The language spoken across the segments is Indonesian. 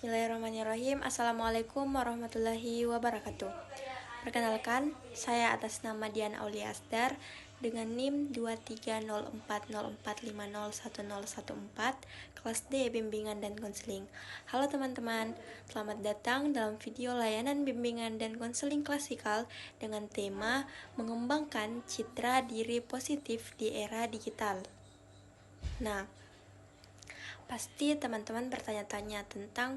Bismillahirrahmanirrahim. Assalamualaikum warahmatullahi wabarakatuh. Perkenalkan, saya atas nama Dian Aulia Asdar dengan NIM 230404501014, kelas D Bimbingan dan Konseling. Halo teman-teman, selamat datang dalam video layanan bimbingan dan konseling klasikal dengan tema mengembangkan citra diri positif di era digital. Nah, pasti teman-teman bertanya-tanya tentang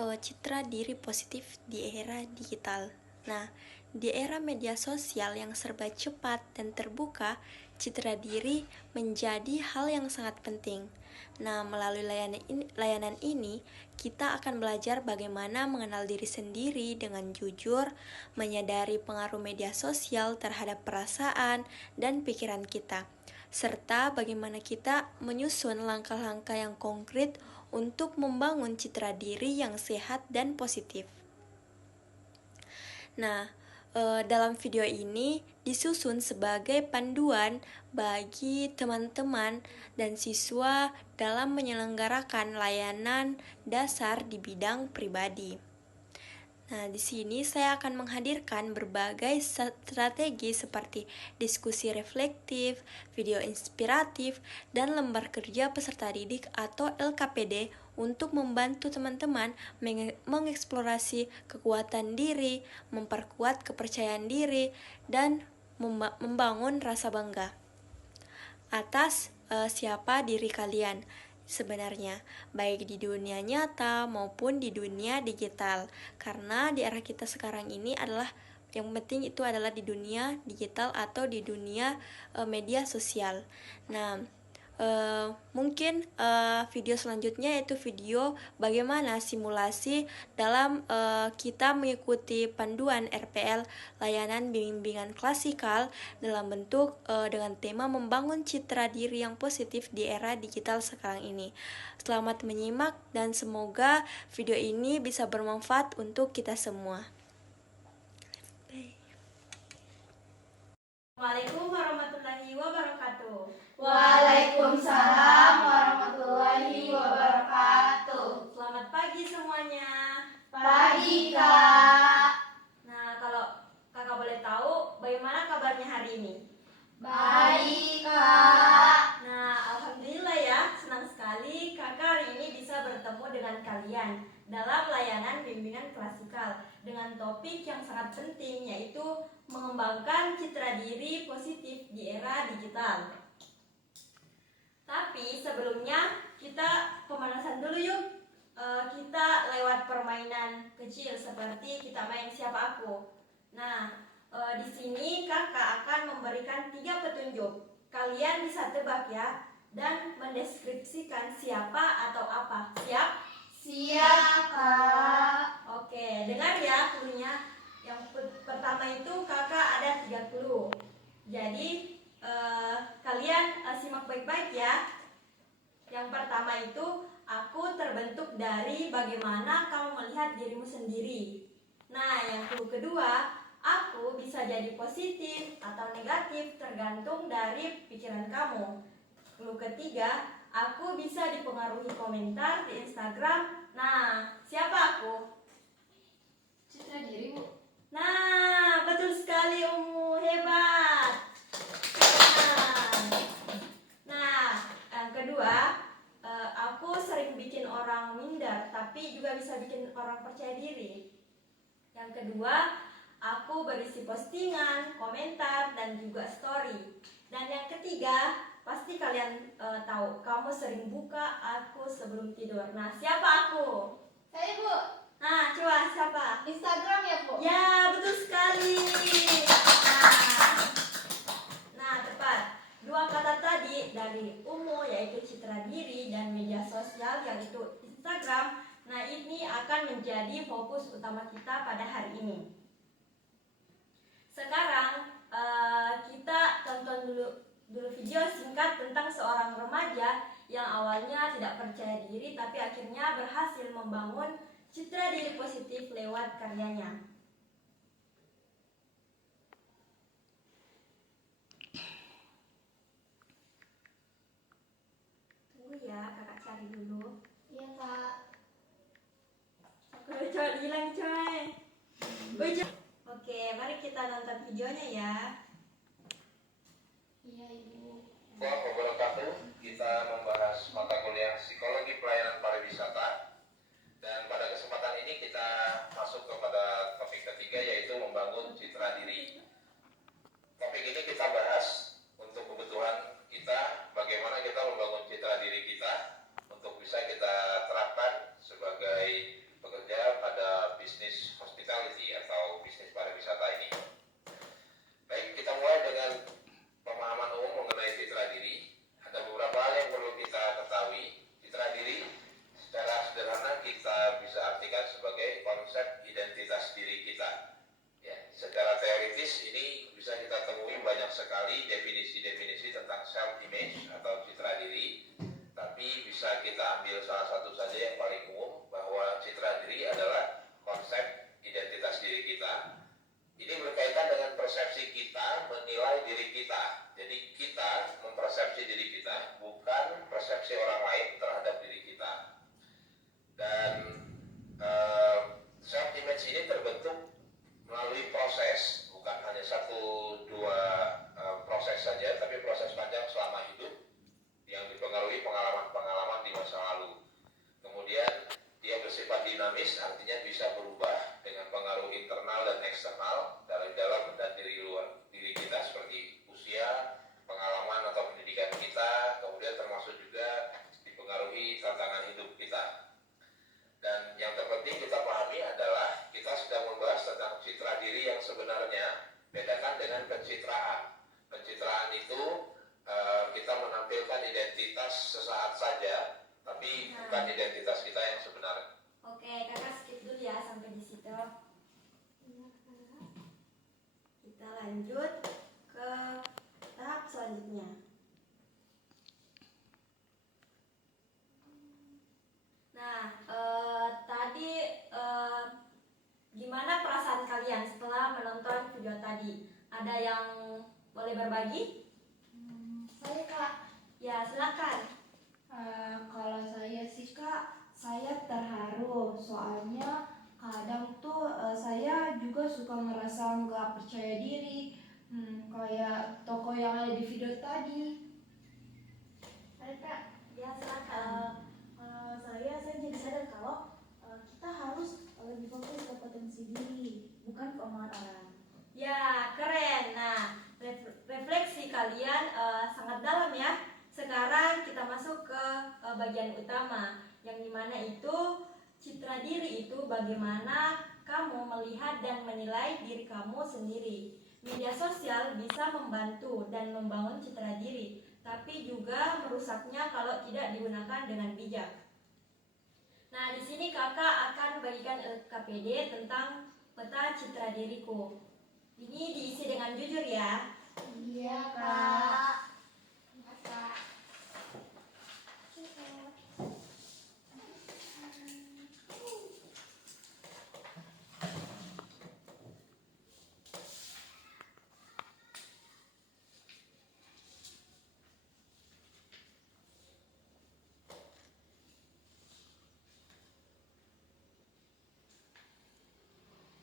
citra diri positif di era digital. Nah, di era media sosial yang serba cepat dan terbuka, citra diri menjadi hal yang sangat penting. Nah, melalui layanan ini, kita akan belajar bagaimana mengenal diri sendiri dengan jujur, menyadari pengaruh media sosial terhadap perasaan dan pikiran kita, serta bagaimana kita menyusun langkah-langkah yang konkret untuk membangun citra diri yang sehat dan positif. Nah, dalam video ini disusun sebagai panduan bagi teman-teman dan siswa dalam menyelenggarakan layanan dasar di bidang pribadi. Nah, di sini saya akan menghadirkan berbagai strategi seperti diskusi reflektif, video inspiratif, dan lembar kerja peserta didik atau LKPD untuk membantu teman-teman mengeksplorasi kekuatan diri, memperkuat kepercayaan diri, dan membangun rasa bangga atas siapa diri kalian sebenarnya, baik di dunia nyata maupun di dunia digital. Karena di era kita sekarang ini adalah yang penting itu adalah di dunia digital atau di dunia media sosial. Nah, mungkin video selanjutnya yaitu video bagaimana simulasi dalam kita mengikuti panduan RPL layanan bimbingan klasikal dalam bentuk dengan tema membangun citra diri yang positif di era digital sekarang ini. Selamat menyimak dan semoga video ini bisa bermanfaat untuk kita semua. Assalamualaikum warahmatullahi wabarakatuh. Waalaikumsalam warahmatullahi wabarakatuh. Selamat pagi semuanya. Pagi, Kak. Nah, kalau kakak boleh tahu bagaimana kabarnya hari ini? Baik, Kak. Nah, alhamdulillah ya, senang sekali kakak hari ini bisa bertemu dengan kalian dalam layanan bimbingan klasikal dengan topik yang sangat penting, yaitu mengembangkan citra diri positif di era digital. Tapi sebelumnya kita pemanasan dulu yuk. Kita lewat permainan kecil seperti kita main siapa aku. Nah, di sini kakak akan memberikan 3 petunjuk. Kalian bisa tebak ya dan mendeskripsikan siapa atau apa. Siap? Siap, Kak. Oke, dengar ya cluenya. Yang pertama itu kakak ada 3 clue. Jadi kalian simak baik-baik ya. Yang pertama itu, aku terbentuk dari bagaimana kamu melihat dirimu sendiri. Nah, yang clue kedua, aku bisa jadi positif atau negatif tergantung dari pikiran kamu. Clue ketiga, aku bisa dipengaruhi komentar di Instagram. Nah, siapa aku? Citra diri, Bu. Nah, betul sekali Umu, hebat. Nah, yang kedua, aku sering bikin orang minder, tapi juga bisa bikin orang percaya diri. Yang kedua, aku berisi postingan, komentar, dan juga story. Dan yang ketiga, pasti kalian tahu, kamu sering buka aku sebelum tidur. Nah, siapa aku? Saya, Bu. Nah, coba siapa? Instagram ya, Bu? Ya, betul sekali. Nah, tepat. 2 kata tadi dari Umu yaitu citra diri dan media sosial yaitu Instagram. Nah, ini akan menjadi fokus utama kita pada hari ini. Sekarang kita tonton dulu video singkat tentang seorang remaja yang awalnya tidak percaya diri tapi akhirnya berhasil membangun citra diri positif lewat karyanya. Tunggu ya, kakak cari dulu. Iya, Kak. hilang coy. Oke, mari kita nonton videonya ya. Iya, Ibu. Assalamualaikum warahmatullahi wabarakatuh. Kita membahas mata kuliah Psikologi Pelayanan Pariwisata. Dan pada kesempatan ini kita masuk kepada topik ketiga, yaitu membangun citra diri. Topik ini kita bahas untuk kebutuhan kita, bagaimana kita membangun citra diri kita untuk bisa kita terapkan sebagai pekerja pada bisnis hospitality atau bisnis pariwisata ini. Baik, kita mulai dengan pemahaman umum mengenai citra diri. Ada beberapa hal yang perlu kita ketahui. Citra diri secara sederhana kita bisa artikan sebagai konsep identitas diri kita. Ya, secara teoritis ini bisa kita temui banyak sekali definisi-definisi tentang self image atau citra diri. Tapi bisa kita ambil salah satu saja yang paling umum, bahwa citra diri adalah konsep identitas diri kita. Ini berkaitan dengan persepsi kita menilai diri kita. Jadi kita mempersepsi diri kita, bukan persepsi orang lain terhadap diri kita. Dan self image ini terbentuk melalui proses, bukan hanya satu dua proses saja, tapi proses panjang selama hidup yang dipengaruhi pengalaman-pengalaman di masa lalu. Kemudian dia bersifat dinamis, artinya bisa berubah dengan pengaruh internal dan eksternal dari dalam dan dari luar diri kita, seperti usia, pengalaman atau pendidikan kita, kemudian termasuk juga dipengaruhi tantangan hidup kita. Dan yang terpenting kita pahami adalah kita sedang membahas tentang citra diri yang sebenarnya. Bedakan dengan pencitraan. Pencitraan itu kita menampilkan identitas sesaat saja, tapi bukan identitas kita yang sebenarnya. Oke, kakak skip dulu ya sampai di situ. Kita lanjut ke tahap selanjutnya. Nah, tadi gimana perasaan kalian setelah menonton video tadi? Ada yang boleh berbagi? Saya, Kak. Ya, silakan. Kalau saya sih, Kak, saya terharu. Soalnya kadang tuh saya juga suka ngerasa nggak percaya diri. Kayak toko yang ada di video tadi. Ada, Kak. Ya, silakan. Saya jadi sadar kalau kita harus lebih fokus ke potensi diri, bukan ke omongan orang. Ya, keren. Nah, refleksi kalian sangat dalam ya. Sekarang kita masuk ke bagian utama, yang dimana itu citra diri itu bagaimana kamu melihat dan menilai diri kamu sendiri. Media sosial bisa membantu dan membangun citra diri, tapi juga merusaknya kalau tidak digunakan dengan bijak. Nah, di sini kakak akan bagikan LKPD tentang peta citra diriku. Ini diisi dengan jujur ya. Iya, Kak. Kak.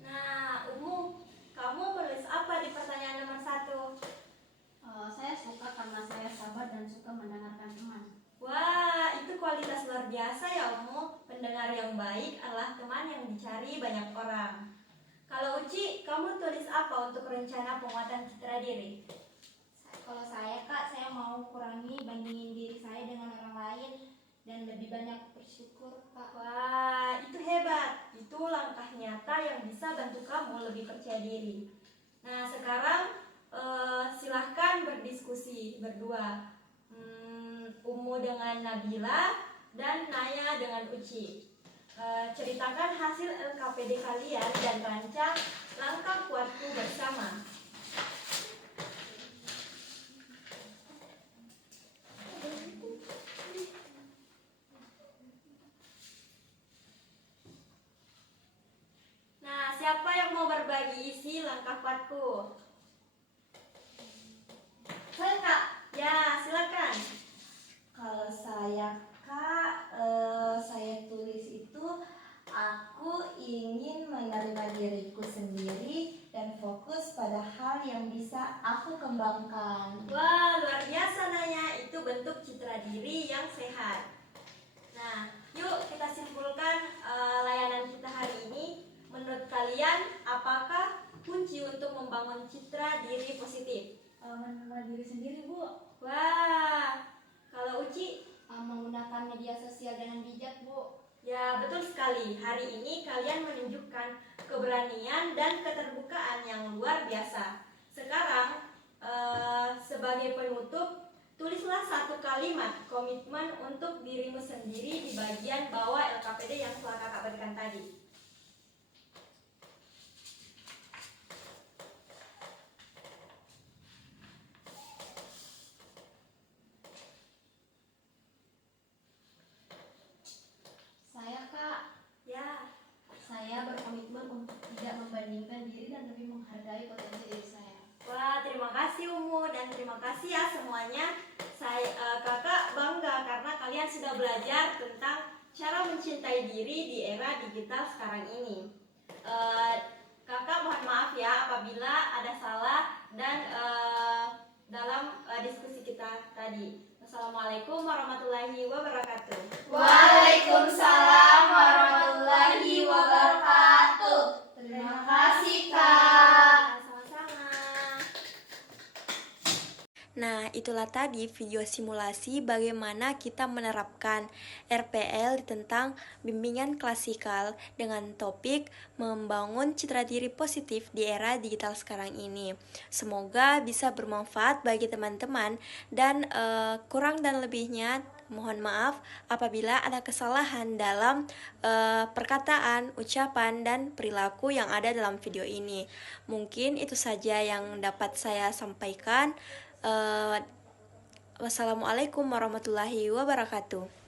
Nah, kamu menulis apa di pertanyaan nomor 1? Saya suka karena saya sabar dan suka mendengarkan teman. Wah, itu kualitas luar biasa ya Umu. Pendengar yang baik adalah teman yang dicari banyak orang. Kalau Uci, kamu tulis apa untuk rencana penguatan citra diri? Kalau saya, Kak, saya mau kurangi bandingin diri saya dengan orang lain dan lebih banyak bersyukur, Kak. Wah, itu hebat. Itu langkah nyata yang bisa bantu kamu lebih percaya diri. Nah, sekarang silahkan berdiskusi berdua. Umu dengan Nabila dan Naya dengan Uci. Ceritakan hasil LKPD kalian dan rancang langkah kuatku bersama. Nah, siapa yang mau berbagi isi langkah kuatku? Saya, Kak. Ya, silakan. Kalau saya, Kak, saya tulis itu aku ingin hal yang bisa aku kembangkan. Wah, luar biasa Naya, itu bentuk citra diri yang sehat. Nah, yuk kita simpulkan layanan kita hari ini. Menurut kalian, apakah kunci untuk membangun citra diri positif? Mengenal diri sendiri, Bu. Wah, kalau Uci? Menggunakan media sosial dengan bijak, Bu. Ya, betul sekali. Hari ini kalian menunjukkan keberanian dan keterbukaan yang luar biasa. Sekarang, sebagai penutup, tulislah satu kalimat komitmen untuk dirimu sendiri di bagian bawah LKPD yang telah kakak berikan tadi. Saya, Kak, Ya, saya berkomitmen untuk tidak membandingkan diri dan lebih menghargai potensi diri saya. wah, terima kasih Umu dan terima kasih ya semuanya. Kakak bangga karena kalian sudah belajar tentang cara mencintai diri di era digital sekarang ini. Kakak mohon maaf ya apabila ada salah dan dalam diskusi kita tadi. Wassalamualaikum warahmatullahi wabarakatuh. Waalaikumsalam warahmatullahi wabarakatuh. Terima kasih, Kak. Sama-sama. Nah, itulah tadi video simulasi bagaimana kita menerapkan RPL tentang bimbingan klasikal dengan topik membangun citra diri positif di era digital sekarang ini. Semoga bisa bermanfaat bagi teman-teman dan kurang dan lebihnya mohon maaf apabila ada kesalahan dalam perkataan, ucapan, dan perilaku yang ada dalam video ini. Mungkin itu saja yang dapat saya sampaikan. Wassalamualaikum warahmatullahi wabarakatuh.